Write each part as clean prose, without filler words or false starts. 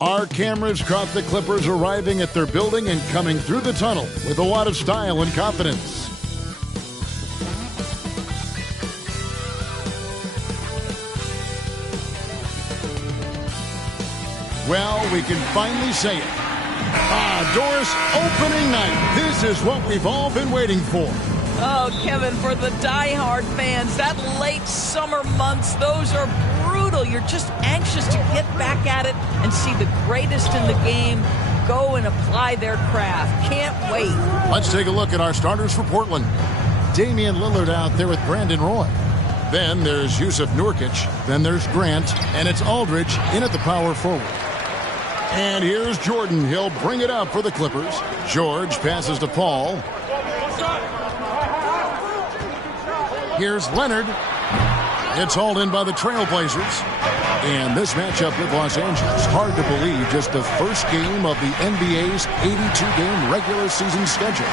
Our cameras caught the Clippers arriving at their building and coming through the tunnel with a lot of style and confidence. Well, we can finally say it. Doris, opening night. This is what we've all been waiting for. Oh, Kevin, for the diehard fans, that late summer months, those are brutal. You're just anxious to get back at it and see the greatest in the game go and apply their craft. Can't wait. Let's take a look at our starters for Portland. Damian Lillard out there with Brandon Roy. Then there's Yusuf Nurkic. Then there's Grant. And it's Aldridge in at the power forward. And here's Jordan. He'll bring it up for the Clippers. George passes to Paul. Here's Leonard. It's hauled in by the Trailblazers. And this matchup with Los Angeles, hard to believe, just the first game of the NBA's 82-game regular season schedule.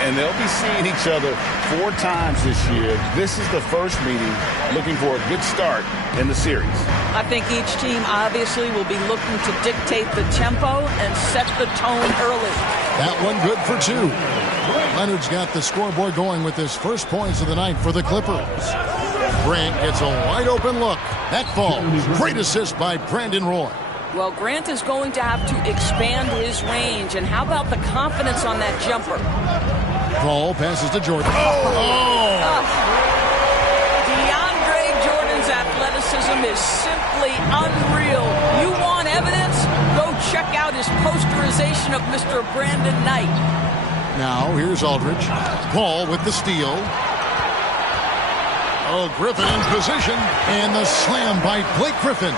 And they'll be seeing each other 4 times this year. This is the first meeting, looking for a good start in the series. I think each team obviously will be looking to dictate the tempo and set the tone early. That one good for 2. Leonard's got the scoreboard going with his first points of the night for the Clippers. Grant gets a wide open look. That falls. Great assist by Brandon Roy. Well, Grant is going to have to expand his range. And how about the confidence on that jumper? Paul passes to Jordan. DeAndre Jordan's athleticism is simply unreal. You want evidence? Go check out his posterization of Mr. Brandon Knight. Now, here's Aldridge. Paul with the steal. Oh, Griffin in position. And the slam by Blake Griffin.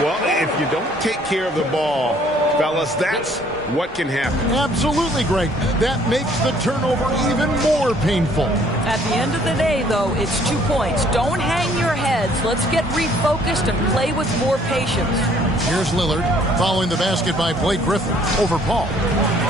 Well, if you don't take care of the ball, fellas, that's what can happen. Absolutely, Greg. That makes the turnover even more painful. At the end of the day, though, it's 2 points. Don't hang your heads. Let's get refocused and play with more patience. Here's Lillard following the basket by Blake Griffin over Paul.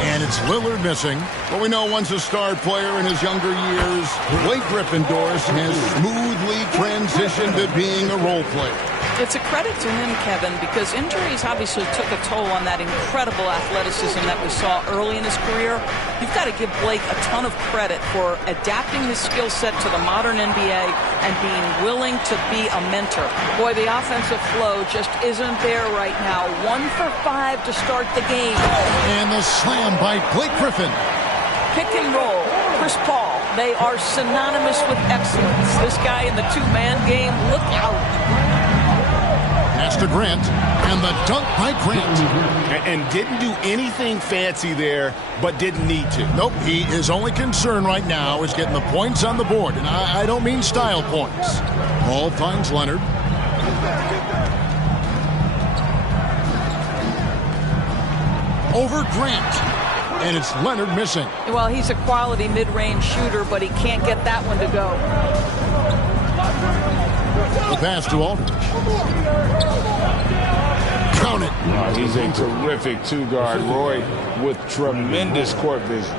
And it's Lillard missing. But we know once a star player in his younger years, Blake Griffin, Doris, has smoothly transitioned to being a role player. It's a credit to him, Kevin, because injuries obviously took a toll on that incredible athleticism that we saw early in his career. You've got to give Blake a ton of credit for adapting his skill set to the modern NBA and being willing to be a mentor. Boy, the offensive flow just isn't there right now. 1 for 5 to start the game. And the slam by Blake Griffin. Pick and roll. Chris Paul. They are synonymous with excellence. This guy in the 2-man game, look out. Pass to Grant, and the dunk by Grant. And didn't do anything fancy there, but didn't need to. Nope, his only concern right now is getting the points on the board, and I don't mean style points. Paul finds Leonard. Over Grant, and it's Leonard missing. Well, he's a quality mid-range shooter, but he can't get that one to go. The pass to Aldridge. Count it. He's a terrific 2-guard. Roy with tremendous court vision.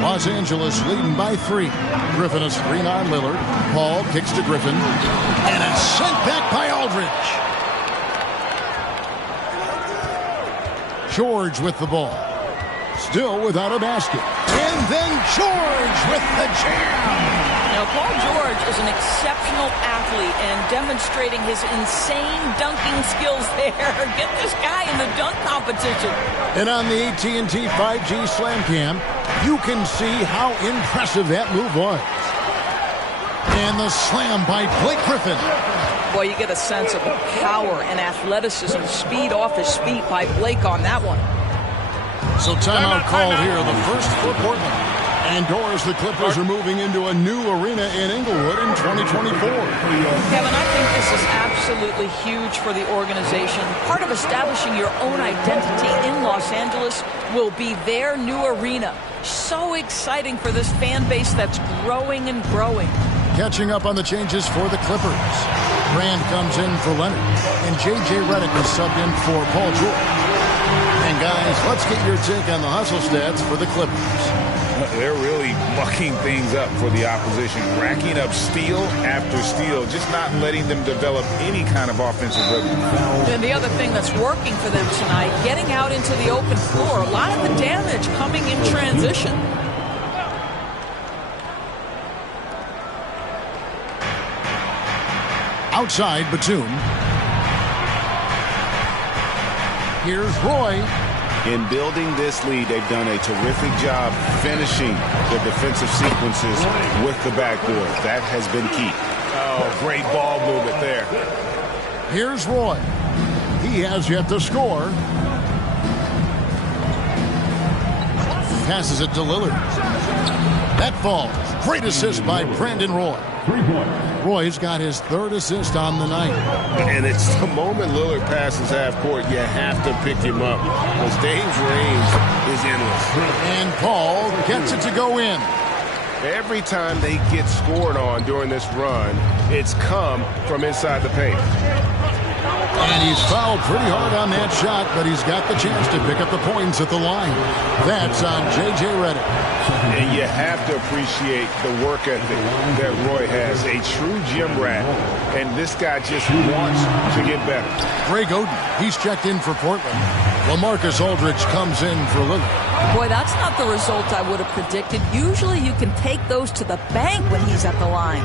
Los Angeles leading by 3. Griffin a screen on Lillard. Paul kicks to Griffin. And it's sent back by Aldridge. George with the ball. Still without a basket. And then George with the jam. Now, Paul George is an exceptional athlete and demonstrating his insane dunking skills there. Get this guy in the dunk competition. And on the AT&T 5G Slam Cam, you can see how impressive that move was. And the slam by Blake Griffin. Boy, you get a sense of the power and athleticism, speed off his feet by Blake on that one. So timeout called here, the first for Portland. And Doris, the Clippers are moving into a new arena in Inglewood in 2024. Kevin, I think this is absolutely huge for the organization. Part of establishing your own identity in Los Angeles will be their new arena. So exciting for this fan base that's growing and growing. Catching up on the changes for the Clippers. Brand comes in for Leonard. And J.J. Redick is subbed in for Paul George. And guys, let's get your take on the hustle stats for the Clippers. They're really mucking things up for the opposition, racking up steal after steal, just not letting them develop any kind of offensive rhythm. And the other thing that's working for them tonight, getting out into the open floor. A lot of the damage coming in transition. Outside, Batum. Here's Roy. In building this lead, they've done a terrific job finishing their defensive sequences with the backboard. That has been key. Oh, great ball movement there. Here's Roy. He has yet to score. Passes it to Lillard. That falls. Great assist by Brandon Roy. Roy's got his third assist on the night. And it's the moment Lillard passes half court, you have to pick him up. Because Dame's range is endless. And Paul gets it to go in. Every time they get scored on during this run, it's come from inside the paint. And he's fouled pretty hard on that shot, but he's got the chance to pick up the points at the line. That's on J.J. Redick. And you have to appreciate the work ethic that Roy has. A true gym rat. And this guy just wants to get better. Greg Oden, he's checked in for Portland. LaMarcus Aldridge comes in for Lillard. Boy, that's not the result I would have predicted. Usually you can take those to the bank when he's at the line.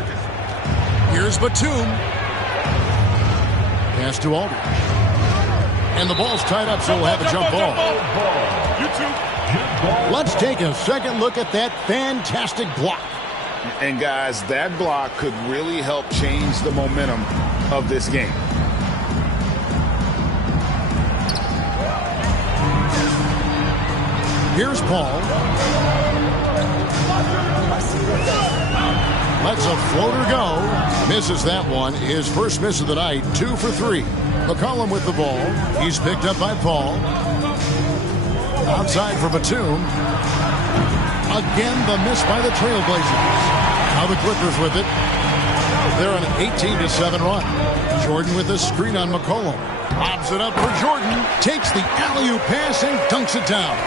Here's Batum. Pass to Aldridge. And the ball's tied up, so we'll have a jump ball. Let's take a second look at that fantastic block. And guys, that block could really help change the momentum of this game. Here's Paul. Lets a floater go. Misses that one. His first miss of the night, 2 for 3. McCollum with the ball. He's picked up by Paul. Outside for Batum. Again, the miss by the Trailblazers. Now the Clippers with it. They're on an 18-7 run. Jordan with a screen on McCollum. Lobs it up for Jordan. Takes the alley-oop pass and dunks it down.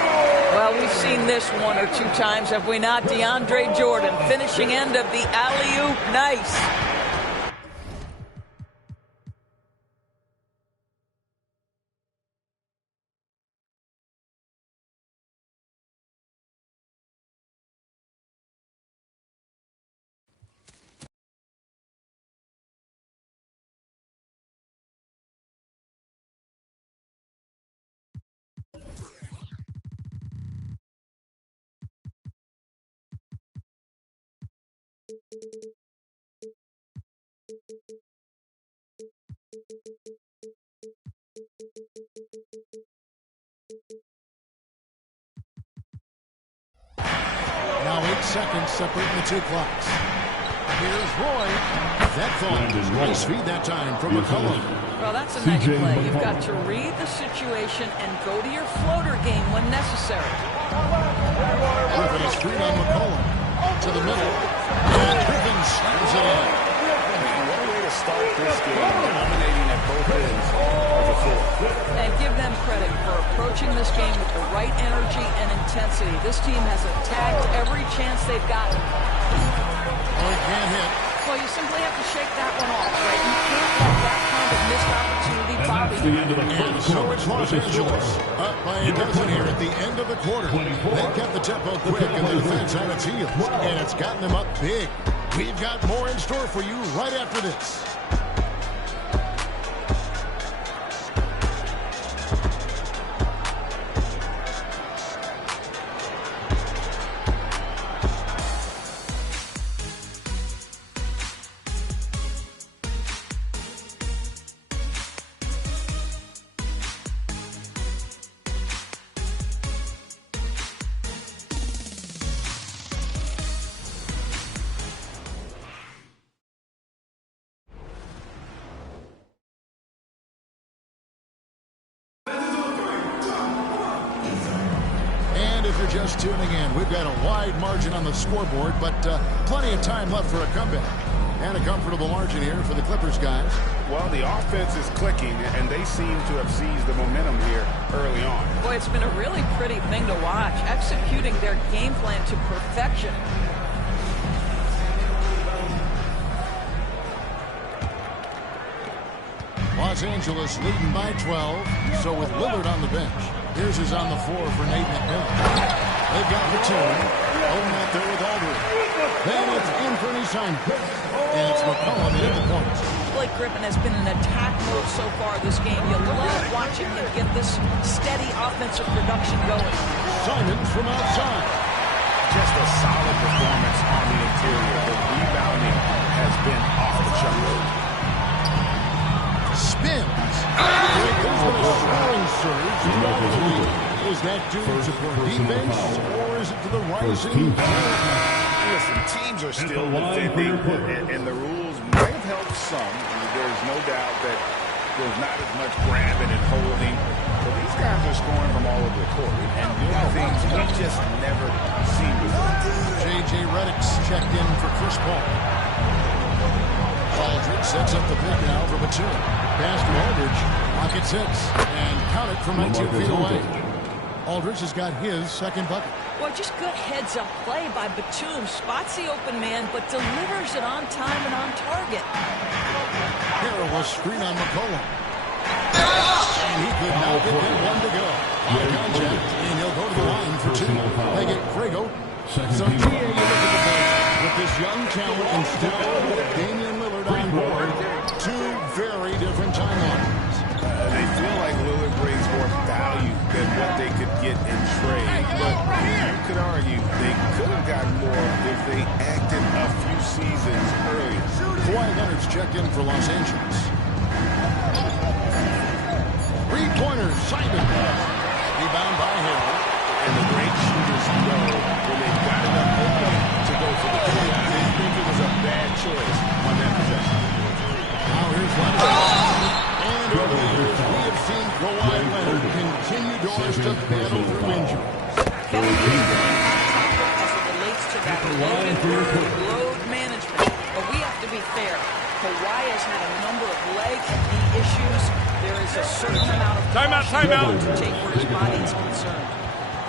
Well, we've seen this one or two times, have we not? DeAndre Jordan, finishing end of the alley-oop. Nice. Now 8 seconds separating the two clocks. Here's Roy. That falls. Nice feed that time from McCollum. Well, that's a nice play. You've got to read the situation and go to your floater game when necessary. Griffin is screen on McCollum. To the middle. And Griffin slams it in. What a way to start this game, dominating at both ends of the floor. And give them credit for approaching this game with the right energy and intensity. This team has attacked every chance they've gotten. Oh, he can't hit. Well, you simply have to shake that one off, right? You can't let that kind of missed opportunity bother you. And so it's Los Angeles. Up by a dozen here at the end of the quarter. They kept the tempo quick and the defense on its heels. And it's gotten them up big. We've got more in store for you right after this. If you're just tuning in, we've got a wide margin on the scoreboard, but plenty of time left for a comeback. And a comfortable margin here for the Clippers guys. Well, the offense is clicking, and they seem to have seized the momentum here early on. Boy, it's been a really pretty thing to watch, executing their game plan to perfection. Los Angeles leading by 12. So with Lillard on the bench, here's his on the floor for Nate McMillan. They've got Batum. Holding out there with Aldridge. Then it's Anthony Simon. And it's McCollum in at the point. Blake Griffin has been in attack mode so far this game. You love watching him get this steady offensive production going. Simons from outside. Just a solid performance on the interior. The rebounding has been off the charts. Spins. There's been a scoring surge throughout the league. Is that due to poor defense, or is it to the rising? Listen, teams are still defending, and the rules might have helped some. There's no doubt that there's not as much grabbing and holding. But these guys are scoring from all over the court and doing things we just never seen before. J.J. Redick's checked in for Chris Paul. Aldridge sets up the pick now for Batum. Pass to Aldridge. Rockets hits. And count it from 19 feet away. Aldridge has got his second bucket. Well, just good heads-up play by Batum. Spots the open man, but delivers it on time and on target. Harrell will screen on McCollum. And he could not get one to go. Out of contact, and he'll go to the line for two. They get Frago. So, you look at the bench with this young talent and still with Damian Lillard on board. Two very different timelines. They feel like Lillard brings more value than what they could get in trade. But you could argue they could have gotten more if they acted a few seasons earlier. Kawhi Leonard's checked in for Los Angeles. Three-pointer, Simon. Rebound by Harrell. And the great shooters know when they've got enough opening to go for the three. I didn't think it was a bad choice on that possession. Now here's Leonard. And over the years, we have seen Kawhi Leonard continue doors to battle through injuries. Kevin, as it relates to that load management. But we have to be fair. Kawhi has had a number of leg and knee issues. There is a certain amount of timeout to take where his body is concerned.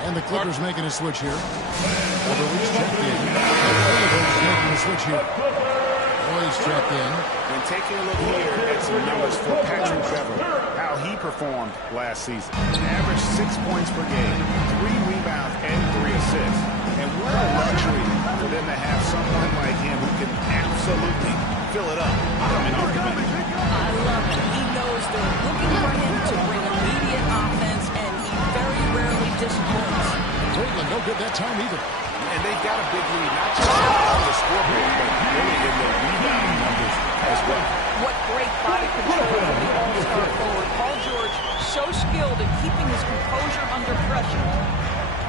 And the Clippers making a switch here. Overreach checked in. Making a switch here. Boys checked in. And taking a look here at some numbers for Patrick Beverley, how he performed last season. Averaged 6 points per game, 3 rebounds, and 3 assists. And what a luxury for them to have someone like him who can absolutely fill it up coming off the bench. I love it. He knows they're looking for him to bring immediate offense, and he very rarely disappoints. Portland no good that time either. And they've got a big lead, not just on the scoreboard, but really in the rebounding numbers as well. What great body control from the all-star forward. Paul George, so skilled at keeping his composure under pressure.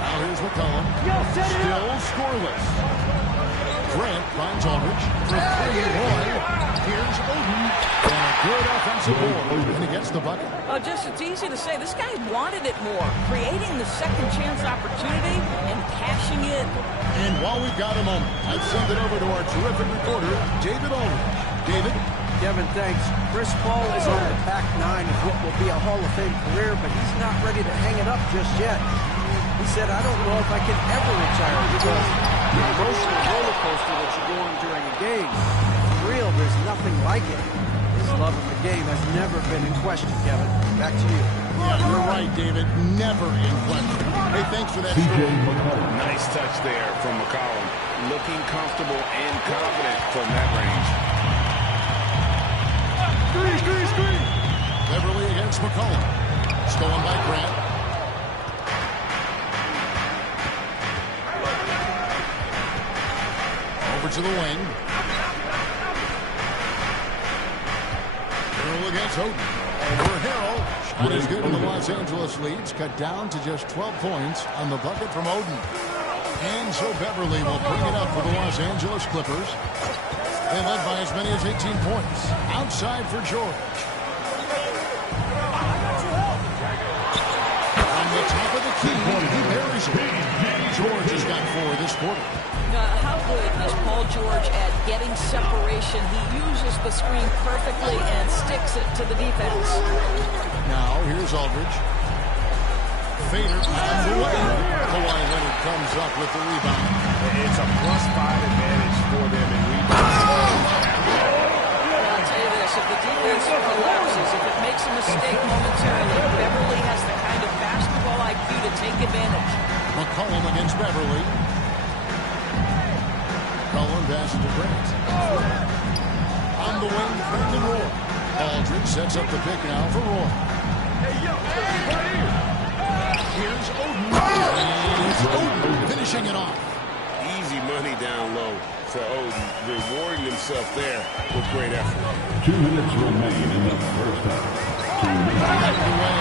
Now here's McCollum. Still scoreless. Grant finds Aldridge. For three, Roy. Here's Oden. And a good offensive board. And he gets the bucket. It's easy to say. This guy wanted it more. Creating the second chance opportunity and cashing in. And while we've got a moment, I'd send it over to our terrific reporter, David Aldridge. David? Kevin, thanks. Chris Paul is on the back nine of what will be a Hall of Fame career, but he's not ready to hang it up just yet. He said, I don't know if I can ever retire because the emotional roller coaster that you go on during a game, for real, there's nothing like it. His love of the game has never been in question, Kevin. Back to you. You're right, David. Never in question. Hey, thanks for that story. Nice touch there from McCollum. Looking comfortable and confident from that range. Screen. Beverly against McCollum. Stolen by Grant. Over to the wing. Harrell against Oden. Over Harrell. Shot is good, and the Los Angeles leads cut down to just 12 points on the bucket from Oden. And so Beverly will bring it up for the Los Angeles Clippers. They led by as many as 18 points. Outside for George. From the top of the key, he buries it. George has got 4 this quarter. How good is Paul George at getting separation? He uses the screen perfectly and sticks it to the defense. Now, here's Aldridge. Fader on the way. Kawhi Leonard comes up with the rebound. It's a +5 advantage for them in rebounding. I'll tell you this, if the defense collapses, if it makes a mistake momentarily, Beverly has the kind of basketball IQ to take advantage. McCollum against Beverly. McCollum passes to Grant. On the wing, Brandon Roy. Aldridge sets up the pick now for Roy. Here's Oden. And it's Oden finishing it off. Easy money down low for Oden, rewarding himself there with great effort. 2 minutes remain in the first half. 2 minutes. Away.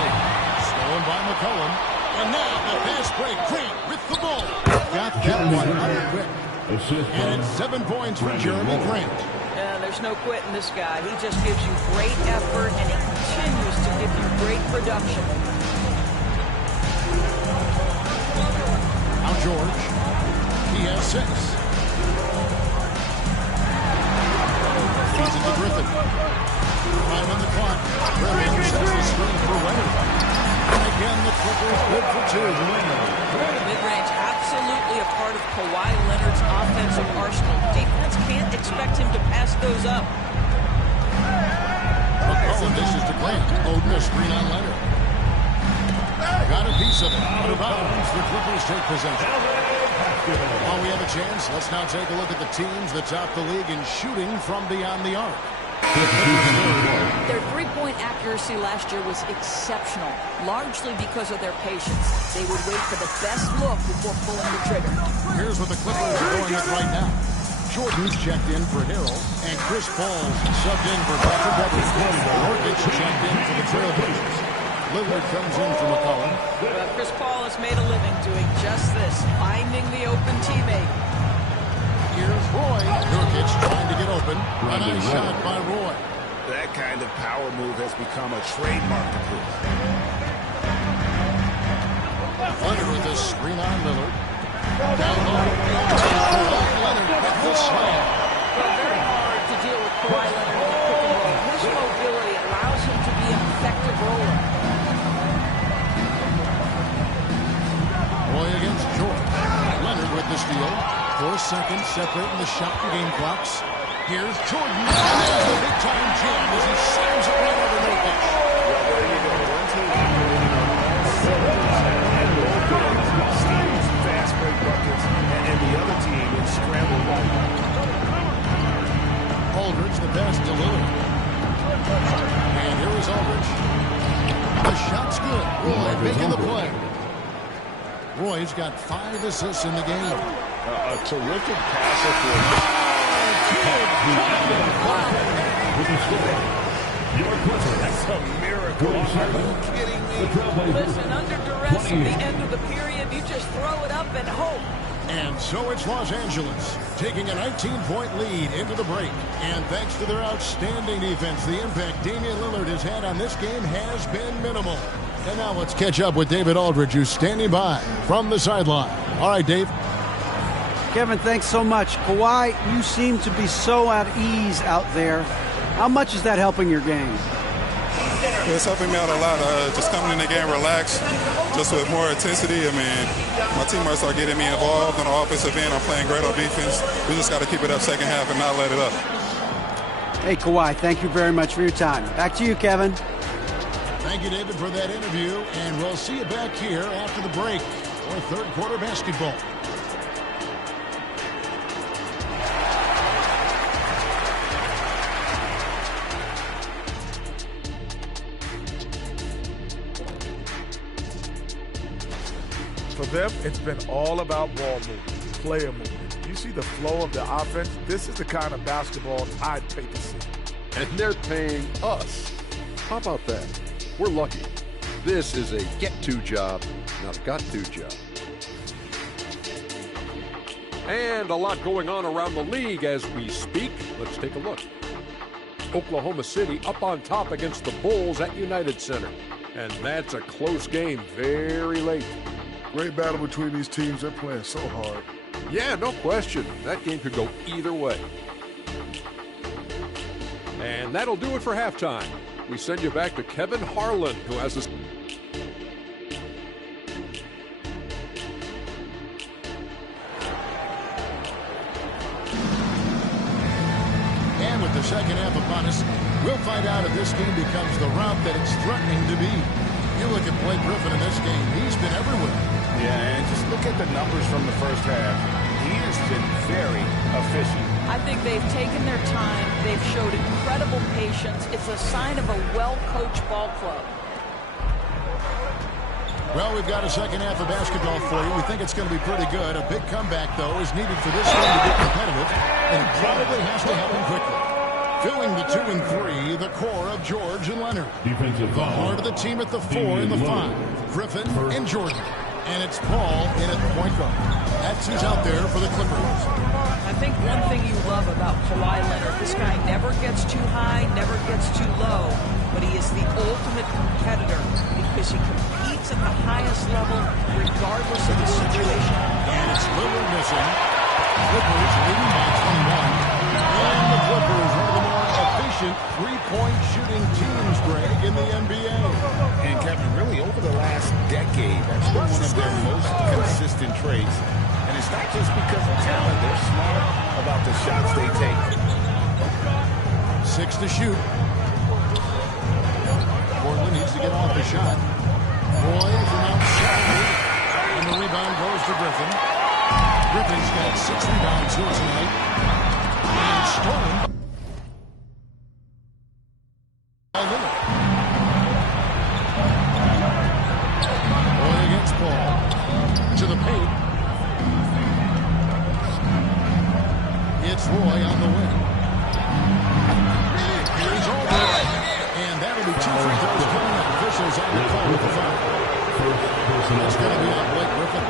Stolen by McCollum. And now the fast break. Grant with the ball. Got that one out quick. And it's 7 points for Jeremy Grant. There's no quitting this guy. He just gives you great effort, and he continues to give you great production. Now George. He has 6. Feeds it to Griffin. 5 on the clock. Griffin sets the screen for Leonard. And again, the Clippers good for 2. Mid-range, absolutely a part of Kawhi Leonard's offensive arsenal. Defense can't expect him to pass those up. McCollum dishes to Grant. Oden a screen on Leonard. Got a piece of it. Out of bounds. The Clippers take possession. While we have a chance, let's now take a look at the teams that top the league in shooting from beyond the arc. Their three-point accuracy last year was exceptional, largely because of their patience. They would wait for the best look before pulling the trigger. Here's what the Clippers are going with right now. Jordan's checked in for Harrell, and Chris Paul's subbed in for Patrick Beverly. Nurkic checked in for the Trailblazers. Lillard comes in for McCollum. Chris Paul has made a living doing just this, finding the open teammate. Here's Roy. Nurkic trying to get open. A nice shot by Roy. That kind of power move has become a trademark of his. Leonard with this screen on Lillard. Down low. Leonard with the slam. Well, very hard to deal with Kawhi Leonard in the pick and roll. His mobility allows him to be an effective roller. Roy against George. Leonard with the steal. 4 seconds separating the shot and game clocks. Here's Jordan. And there's the big-time jam as he slams it right over Nurkic. Well, there you go. One team operating on all cylinders and both ends. Steals, fast break buckets, and the other team in scramble mode. Aldridge, the pass to Lillard. And here is Aldridge. The shot's good. Roy making the play. Roy's got 5 assists in the game. A terrific passer for That's a miracle. Are you kidding me? Listen, under duress at the end of the period, you just throw it up and hope. And so it's Los Angeles taking a 19-point lead into the break. And thanks to their outstanding defense, the impact Damian Lillard has had on this game has been minimal. And now let's catch up with David Aldridge, who's standing by from the sideline. All right, Dave. Kevin, thanks so much. Kawhi, you seem to be so at ease out there. How much is that helping your game? It's helping me out a lot. Just coming in the game relaxed, just with more intensity. I mean, my teammates are getting me involved on the offensive end. I'm playing great on defense. We just got to keep it up second half and not let it up. Hey, Kawhi, thank you very much for your time. Back to you, Kevin. Thank you, David, for that interview. And we'll see you back here after the break for third quarter basketball. For them, it's been all about ball movement, player movement. You see the flow of the offense? This is the kind of basketball I'd pay to see. And they're paying us. How about that? We're lucky. This is a get-to job, not a got-to job. And a lot going on around the league as we speak. Let's take a look. Oklahoma City up on top against the Bulls at United Center. And that's a close game very late. Great battle between these teams. They're playing so hard. Yeah, no question. That game could go either way. And that'll do it for halftime. We send you back to Kevin Harlan, who has a... And with the second half upon us, we'll find out if this game becomes the route that it's threatening to be. You look at Blake Griffin in this game, he's been everywhere. Yeah, and just look at the numbers from the first half. He has been very efficient. I think they've taken their time. They've showed incredible patience. It's a sign of a well-coached ball club. Well, we've got a second half of basketball for you. We think it's going to be pretty good. A big comeback, though, is needed for this game to get competitive, and it probably has to happen quickly. Filling the 2 and 3, the core of George and Leonard. The heart of the team at the 4 and the 5, Griffin and Jordan. And it's Paul in at the point guard. That's who's out there for the Clippers. I think one thing you love about Kawhi Leonard, this guy never gets too high, never gets too low, but he is the ultimate competitor because he competes at the highest level regardless of the situation. And it's Lillard missing. Clippers leading by 21. And the Clippers, one of the more efficient three-point shooting teams, Greg, in the NBA. And Kevin, really over the last decade, that's been one of their most consistent traits. And it's not just because of talent. They're smart about the shots they take. 6 to shoot. Portland needs to get off the shot. Roy from outside. And the rebound goes to Griffin. Griffin's got 6 rebounds here tonight. And stolen by Lillard. Roy against Paul. To the paint. It's Roy on the wing. Here's Aldridge. And that'll be 2 free throws coming up. Officials on the call with the foul. It's going to be on Blake Griffin.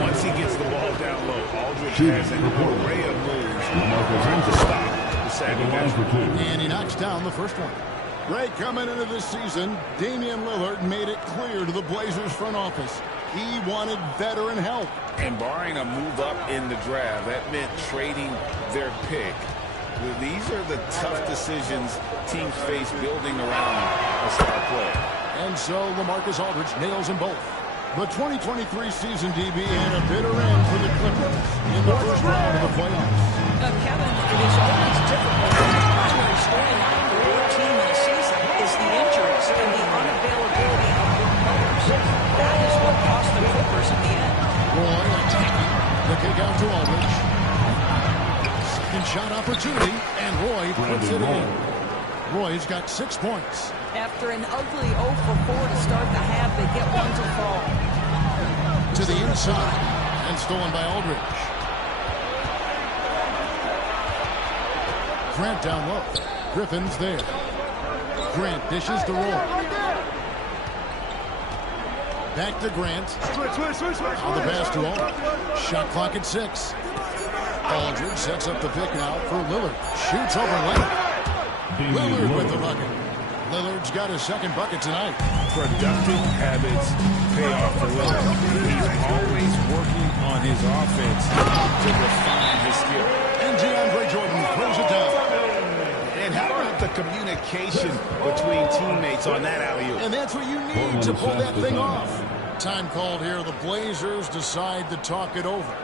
Once he gets the ball down low, Aldridge has an array of moves trying to stop the sagging guy. And he knocks down the first one. Greg, coming into this season, Damian Lillard made it clear to the Blazers front office he wanted veteran help. And barring a move up in the draft, that meant trading their pick. These are the tough decisions teams face building around a star player. And so LaMarcus Aldridge nails them both. The 2023 season, DB, and a bitter end for the Clippers in the first round of the playoffs. Kevin, it is always difficult. The primary storyline for your team in a season is the injuries and the unavailability of your players. That is what cost the Clippers in the end. Roy attacking. The kick out to Aldridge. Second shot opportunity, and Roy puts it in. Roy's got 6 points. After an ugly 0 for 4 to start the half, they get one to fall. To the inside, and stolen by Aldridge. Grant down low. Griffin's there. Grant dishes to Roy. Back to Grant. On the pass to Aldridge. Shot clock at 6. Aldridge sets up the pick now for Lillard. Shoots over Leonard. Lillard with the bucket. Lillard's got his second bucket tonight. Productive habits pay off for Lillard. He's always working on his offense to refine his skill. And DeAndre Jordan throws it down. And how about the communication between teammates on that alley-oop? And that's what you need to pull that thing off. Time called here. The Blazers decide to talk it over.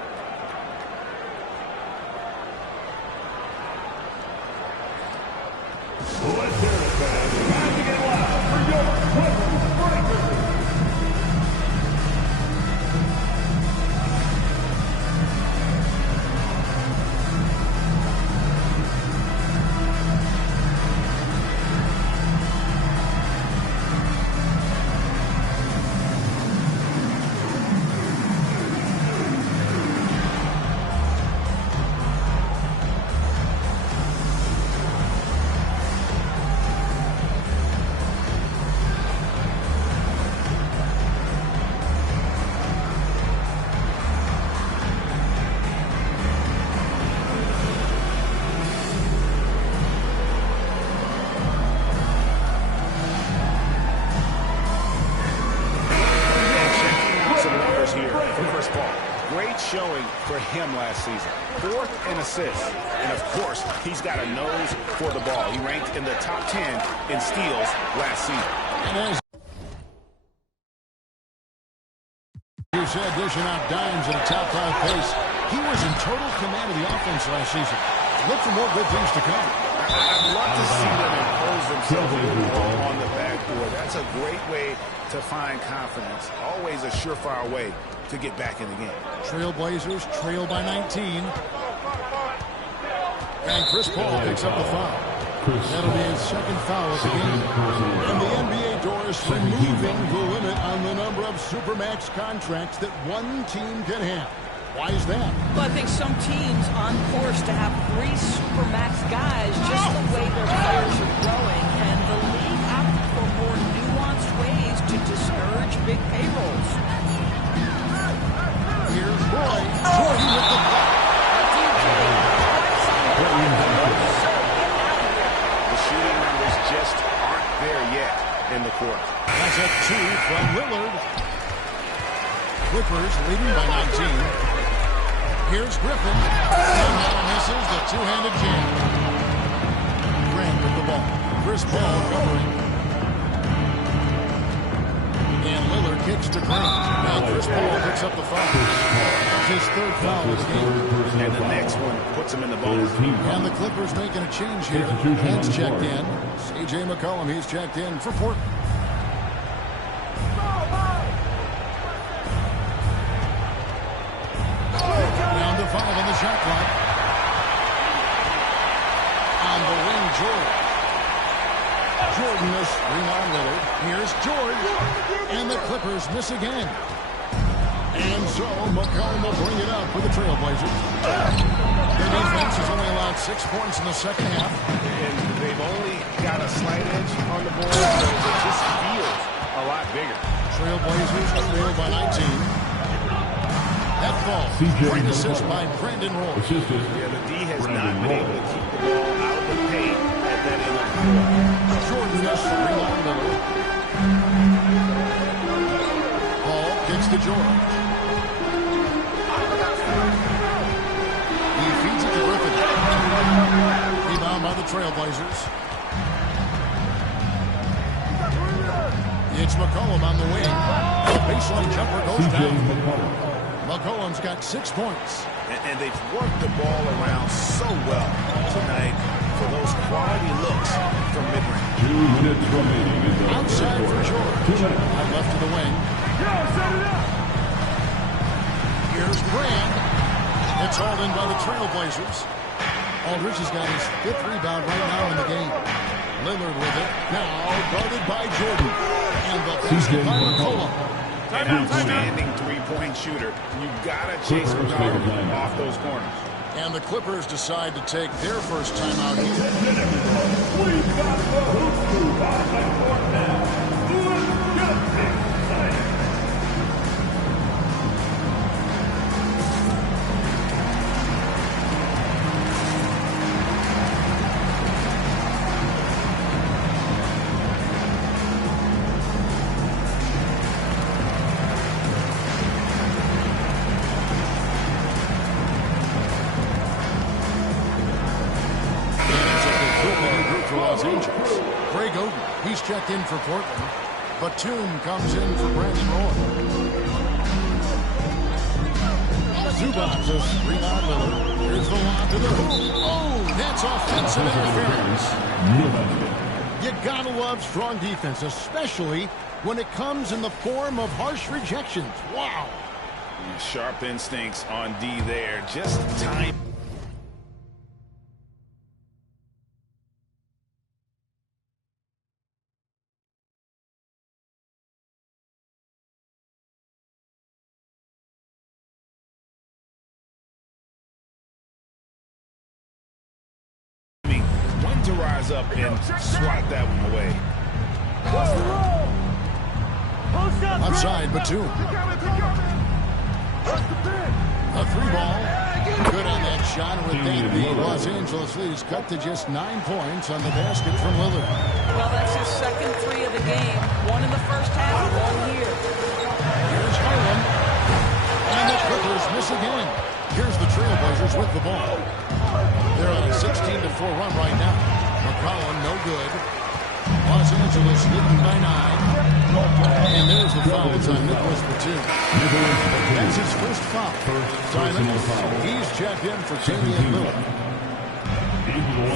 Let's hear it, fans. Time to get loud for your Clippers Breakers. showing for him last season. 4th in assists. And, of course, he's got a nose for the ball. He ranked in the top 10 in steals last season. And as you said, dishing out dimes at a top 5 pace, he was in total command of the offense last season. Look for more good things to come. I'd love to see them impose themselves a little more on the backboard. That's a great way to find confidence. Always a surefire way to get back in the game. Trailblazers trail by 19. And Chris Paul picks up the foul. That'll be his second foul of the game. And the NBA doors removing the limit on the number of Supermax contracts that one team can have. Why is that? Well, I think some teams on course to have 3 Supermax guys, just the way their players are growing, and the league opted for more nuanced ways to discourage big payrolls. Here's Roy. Jordan with the block. The shooting numbers just aren't there yet in the quarter. That's a 2 from Lillard. Clippers leading by 19. Here's Griffin. Somehow misses the two-handed jam. Grant with the ball. Chris Paul covering. And Lillard kicks to Grant. Now Chris Paul picks up the foul. That's his 3rd foul of the game. And the next one puts him in the bonus. And the Clippers making a change here. He's checked in. C.J. McCollum, he's checked in for Portland. Down to 5 on the shot clock. On the wing, Jordan. Jordan is rebound Lillard. Here's George. And the Clippers miss again. And so McCollum will bring it up for the Trailblazers. Their defense has only allowed 6 points in the second half. And they've only got a slight edge on the board, so it just feels a lot bigger. Trailblazers trail by 19. That ball, great assist by Brandon Roy. Yeah, the D has not been able to keep the ball out of the paint at that end of the floor. Jordan is rebound Lillard. Paul kicks to George. He feeds it to Griffin. Rebound by the Trailblazers. It's McCollum on the wing. The baseline jumper goes down. McCollum's got 6 points. And they've worked the ball around so well tonight for those quality looks from mid-range. 2 minutes remaining in the outside for George. Out left to the wing. Here's Brand. It's hauled in by the Trailblazers. Aldridge has got his 5th rebound right now in the game. Lillard with it. Now guarded by Jordan. And the basket by McCollum. An outstanding 3-point shooter. You've got to chase McCollum off those corners. And the Clippers decide to take their first timeout here. We've got the Hoop Crew on the court now. He's checked in for Portland. Batum comes in for Brandon Roy. Zubac just rebound Lillard. Here's the lob to the hoop. Oh, that's offensive interference. You gotta love strong defense, especially when it comes in the form of harsh rejections. Wow. Sharp instincts on D there. Just time. To rise up and swat that one away. Outside, Batum. A 3-ball. Good on that shot. With that, the Los Angeles lead is cut to just 9 points on the basket from Lillard. Well, that's his second 3 of the game. 1 in the first half, 1 here. Here's Harlem. And the Clippers miss again. the ball. They're on a 16-4 run right now. McCollum, no good. Los Angeles leading by 9. And there's the foul. It's on Nicholas Batum. That's his first foul. Simon, he's checked in for Damian Lillard.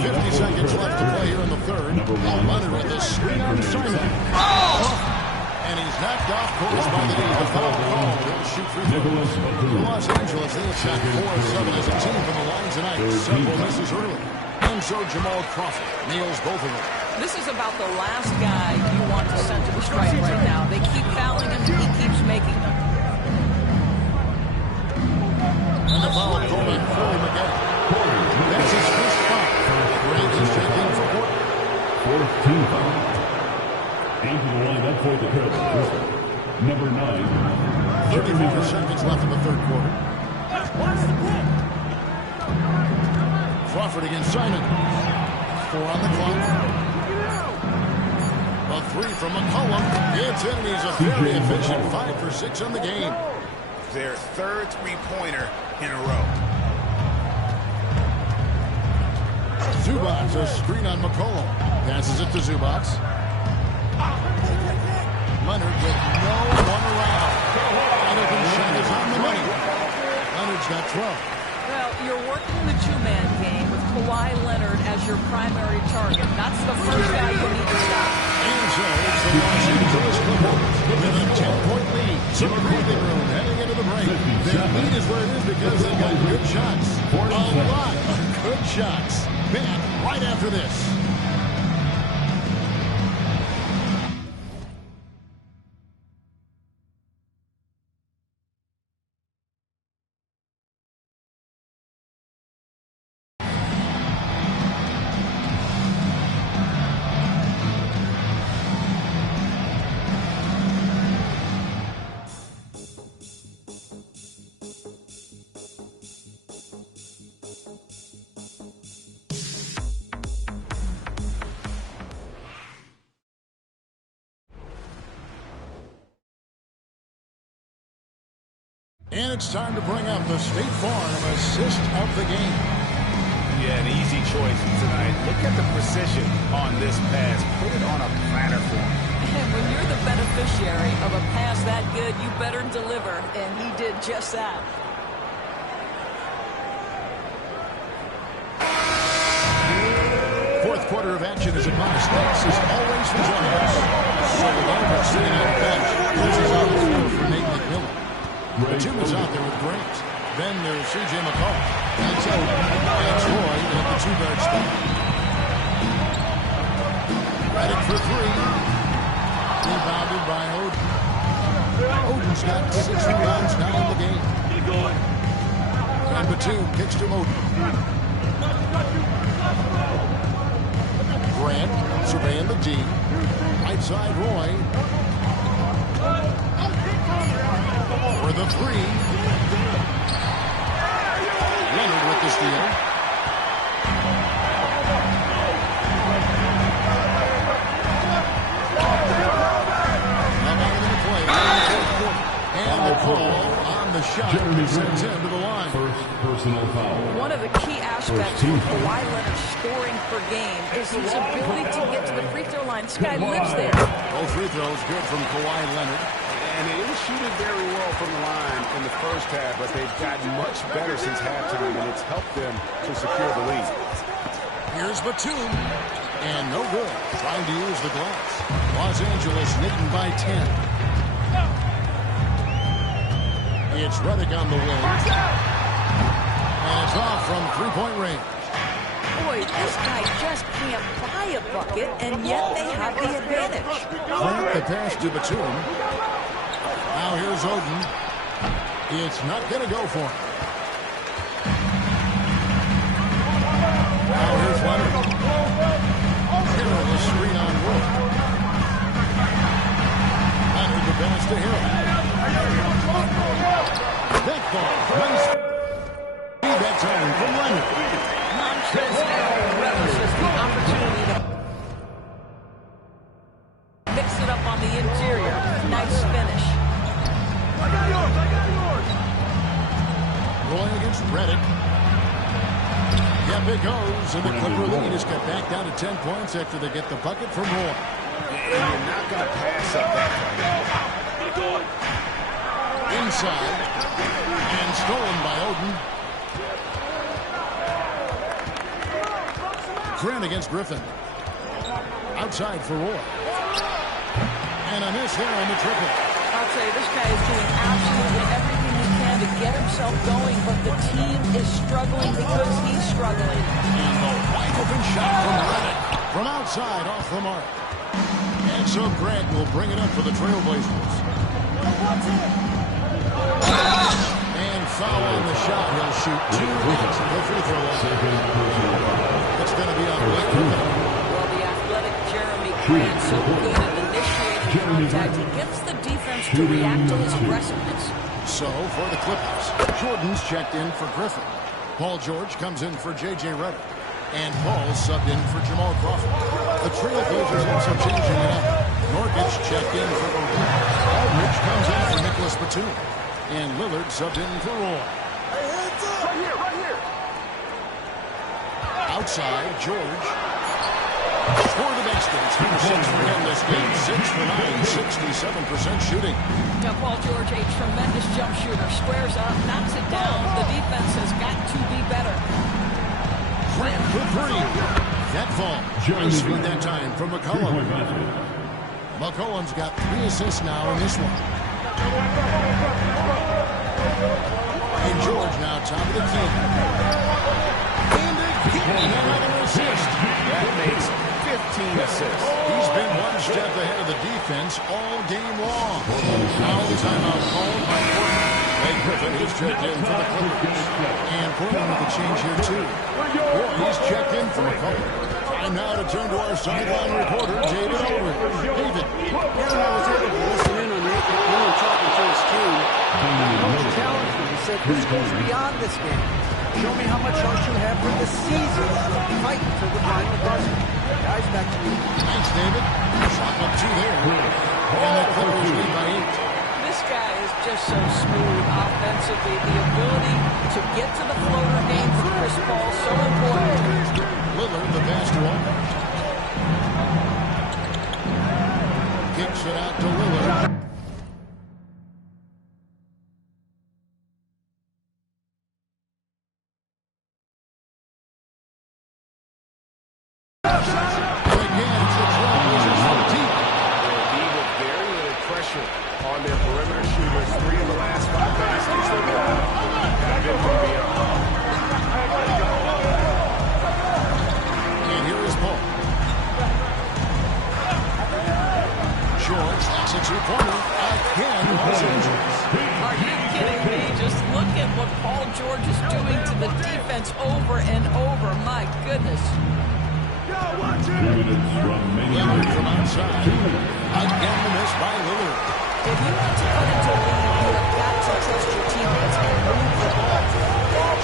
50 seconds left to play here in the third. Leonard with a screen on Simon. And he's knocked off course by the knee. The foul call. They'll shoot free throws. Los Angeles, they have shot 4-7 as a team from the line tonight. Several misses early. And so Jamal Crawford nails both of them. This is about the last guy you want to send to the stripe right now. They keep fouling him, he keeps making them. And the foul called by Corey McGinn. That's his first foul. Grant is checking for Portland. Fourth team foul. Into the lineup for the Trailblazers. Number 9. 34 seconds left in the third quarter. Crawford against Simon. 4 on the clock. A 3 from McCollum. It's in, and he's a very efficient 5 for 6 on the game. Their third three-pointer in a row. Zubac, a screen on McCollum. Passes it to Zubac. Leonard with no one around. And open shot is on the money. Leonard's got 12. Well, you're working the two-man game with Kawhi Leonard as your primary target. That's the first guy you need to stop. And so it's the Los Angeles Clippers with a 10-point lead. To the breathing room heading into the break. Their lead is where it is because they've got good shots. A lot of good shots. Back right after this. And it's time to bring up the State Farm assist of the game. Yeah, an easy choice tonight. Look at the precision on this pass. Put it on a platter for him. And when you're the beneficiary of a pass that good, you better deliver. And he did just that. Fourth quarter of action is upon us. Thanks as always for joining us. So Leonard sitting on the bench. This is on the floor for Nate McMillan. Batum is out there with Grant. Then there's C.J. McCollum. That's out. And Troy at the two-guard spot. Redick for 3. Rebounded by Oden. Oden's got 6 rebounds now in the game. And Batum kicks to Oden. Grant surveying the D. Right side Roy. For the 3. Leonard with the steal. Now back into play in the fourth quarter. And the call on the shot sends him to the line. First personal foul. One of the key aspects of Kawhi Leonard's scoring per game is his ability to get to the free throw line. This guy lives there. Both free throws good from Kawhi Leonard. And they didn't shoot it very well from the line in the first half, but they've gotten much better since halftime, and it's helped them to secure the lead. Here's Batum. And no good. Trying to use the glass. Los Angeles leading by 10. It's Redick on the wing. And it's off from three-point range. Boy, this guy just can't buy a bucket, and yet they have the advantage. Grant the pass to Batum. Now here's Oden. It's not going to go for him. Now here's Leonard. Hero the screen on Wood. Leonard the pass to Hero. That ball. Nice. That time from Leonard. Montrezl Harrell relishes the opportunity to mix it up on the interior. Nice finish. I got yours. Roy against Redick. Yep, it goes, and the Clipper lead is cut back down to 10 points after they get the bucket from Roy. And you're not going to pass up that. Inside, and stolen by Oden. Grant against Griffin. Outside for Roy. And a miss there on the triple. I'll tell you, this guy is doing absolutely everything he can to get himself going, but the team is struggling because he's struggling. And the wide open shot from Redick. From outside, off the mark. And so Grant will bring it up for the Trailblazers. And foul on the shot. He'll shoot 2 at the free throw line. It's going to be on Blake Griffin. Well, the athletic Jeremy Grant, so good at initiating contact. He gets the defense to react to his aggressiveness. So for the Clippers, Jordan's checked in for Griffin. Paul George comes in for J.J. Redick. And Paul's subbed in for Jamal Crawford. The Trailblazers also changing it up. Nurkic checked in for Oden. Aldridge comes in for Nicholas Batum. And Lillard subbed in for Roy. Right here. Outside, George. For the Bextons, 6 for him this game. 6 for 9, 67% shooting. Now, Paul George, a tremendous jump shooter. Squares up, knocks it down. The defense has got to be better. Grant for 3. That fall. Nice feed that time from McCollum. McCollum's got 3 assists now in this one. And George now top of the key. And again, another assist. That makes 15 assists. He's been one step ahead of the defense all game long. Now the timeout called by Portland. Blake Griffin is checked in for the Clippers. And Portland with a change here too. Roy's checked in for McCollum. Time now to turn to our sideline reporter, David Aldridge. David. Yeah, I was able to listen in on Nick McMillan talking to his team. Coach challenged him. He said, this goes beyond this game. Show me how much heart you have for the season. Fight to the final buzzer. Guys, back to you. Thanks, David. Shot up 2 there. And the Clippers lead by 8. This guy is just so smooth offensively. The ability to get to the floater game for Chris Paul, so important. Lillard, the pass to Aldridge. Kicks it out to Lillard. On their perimeter shooters, 3 of the last 5 baskets they've have been from beyond. And here is Paul. George, that's a 2-pointer. Again, Los Angeles. Are you kidding me? Just look at what Paul George is doing to the defense over and over. My goodness. Lillard from outside. Again, the miss by Lillard. If you want to cut into a lead, you have got to trust your teammates and move the ball.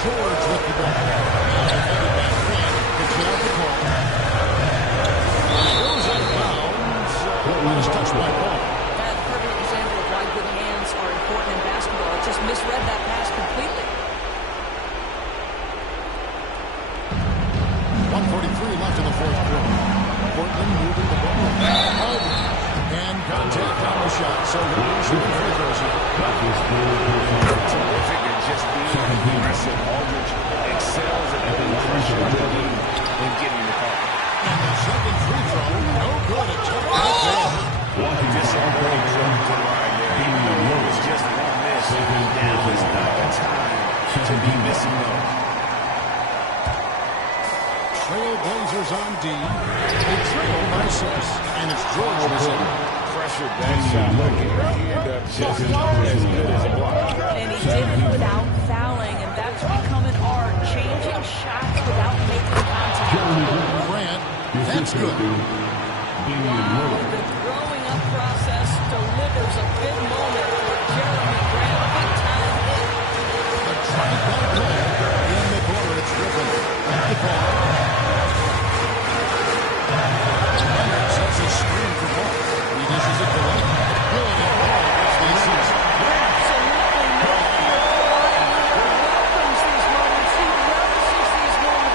George with the ball. Defended by Grant. Gets it out to Paul. Goes out of bounds. Last touch by Paul. That perfect example of why good hands are important in basketball. It just misread that pass completely. 1:43 left in the 4th quarter. Portland moving the ball. Aldridge. And contact on the shot. So Lillard shooting free throws here. Terrific and just being aggressive. Aldridge excels at putting pressure on the lead and getting the call. And the second free throw, no good. A tough right there. Disappointing trouble to ride there. It was just one miss. Now is not the time to be missing those. Trailblazers on D. They trail by 6. And it's George missing. Pressured that shot like it. He ended up just as good as a block. And he did it without fouling, and that's become an art, changing shots without making contact. Grant, that's good. Wow, the growing up process delivers a big moment for Jeremy Grant. Big time hit. The drive by play. In the corner, it's Griffin. At the ball. Leonard sets a screen for Paul. He dishes it to Leonard. Good, and Paul gets the assist. Absolutely no fear. Welcomes these moments. He relishes these moments.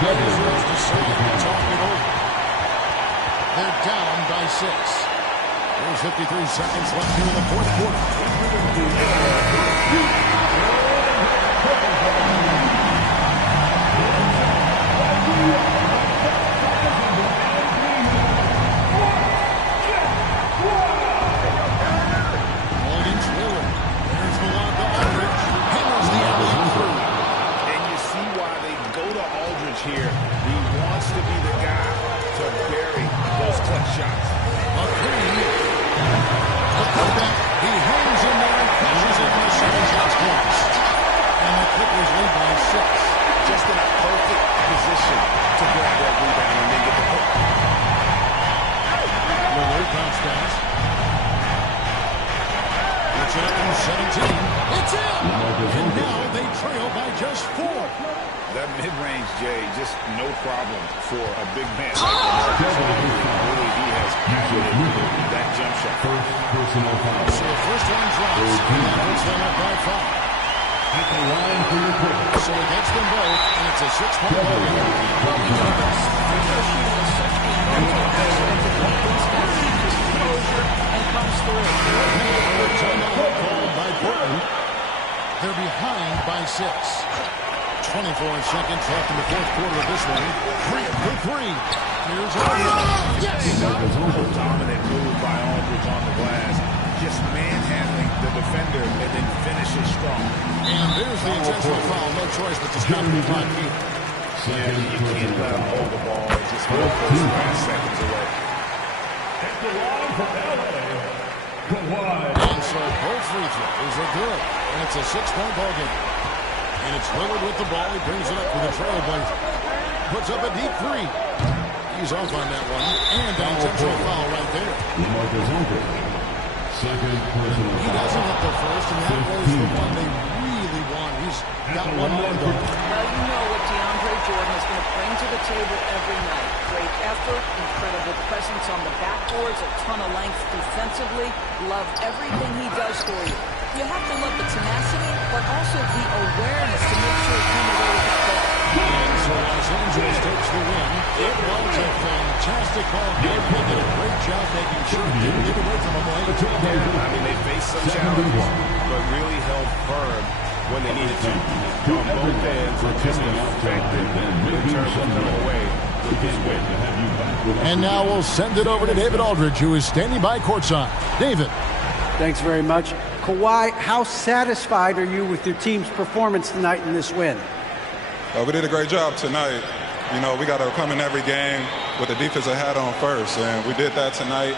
Israel's decided to talk it over. They're down by 6. There's 53 seconds left here in the fourth quarter. Against Lillard. There's the lob to Aldridge. Hammers the alley through. And you see why they go to Aldridge here. He wants to be the guy to bury those clutch shots. A three. A putback. He hangs in there and crushes it by 7 shots points. And the Clippers lead by 6. Just in a perfect position to grab that rebound and then get the hook. Lillard bounce pass. Puts it up from 17. It's in! And now they trail by just 4. That mid-range, Jay, just no problem for a big man like Really, he has pounded that jump shot. First personal foul. So the first one drops, and that puts them up by 5. At the line for your quarter. So it gets them both, and it's a 6-point ball game. Well, you know this. Free throw shooting is such a mental aspect of the defense that keeps his composure and comes through. Timeout called by Portland. They're behind by 6. 24 seconds left in the fourth quarter of this one. 3 for 3. Here's Aldridge. Yes! Dominant move by Aldridge on the glass. Just manhandling the defender and then finishes strong. And there's the intentional foul. No choice but to stop the clock here. Yeah, you can't let him hold the ball. It's just 5 seconds away. At the line for LA, Kawhi. And so both free throws are good. And it's a 6-point ball game. And it's Lillard with the ball. He brings it up for the trailblazer. Puts up a deep 3. He's off on that one. And an intentional foul right there. Second personal He foul. doesn't hit the first, and that was the one they really want. He's got one more to go. Well, you know what DeAndre Jordan is going to bring to the table every night. Great effort, incredible presence on the backboards, a ton of length defensively. Love everything he does for you. You have to love the tenacity, but also the awareness to make sure you come away with that ball. And so Los Angeles takes the win. It was a fantastic ball game. They did a great job making sure it didn't get away from them late. I mean, they faced some challenges, but really held firm when they needed to. On both ends, were just effective in terms of coming away with this win. And now we'll send it over to David Aldridge, who is standing by courtside. David. Thanks very much. Kawhi, how satisfied are you with your team's performance tonight in this win? We did a great job tonight. You know, we got to come in every game with the defensive hat on first, and we did that tonight.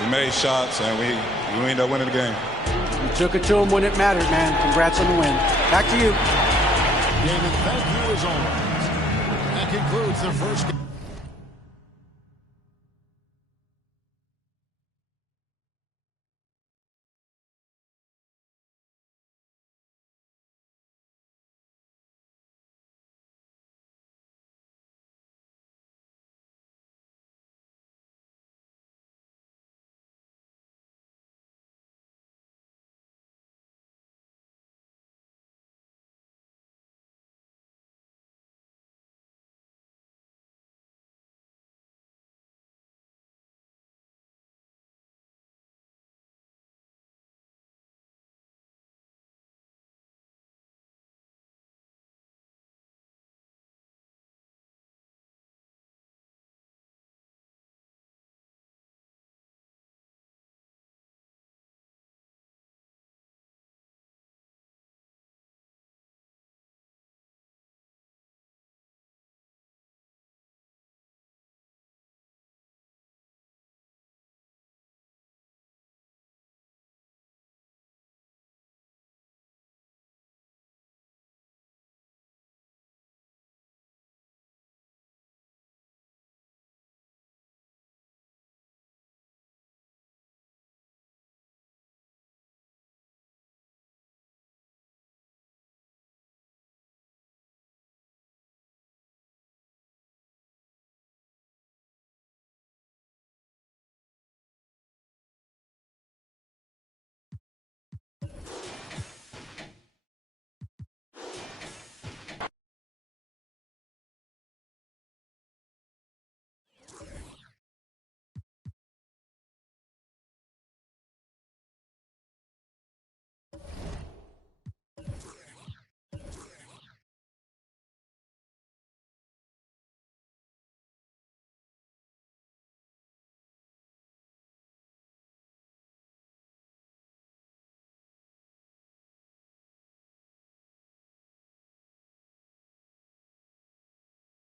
We made shots, and we ended up winning the game. You took it to them when it mattered, man. Congrats on the win. Back to you. David, thank you as always. That concludes the first game.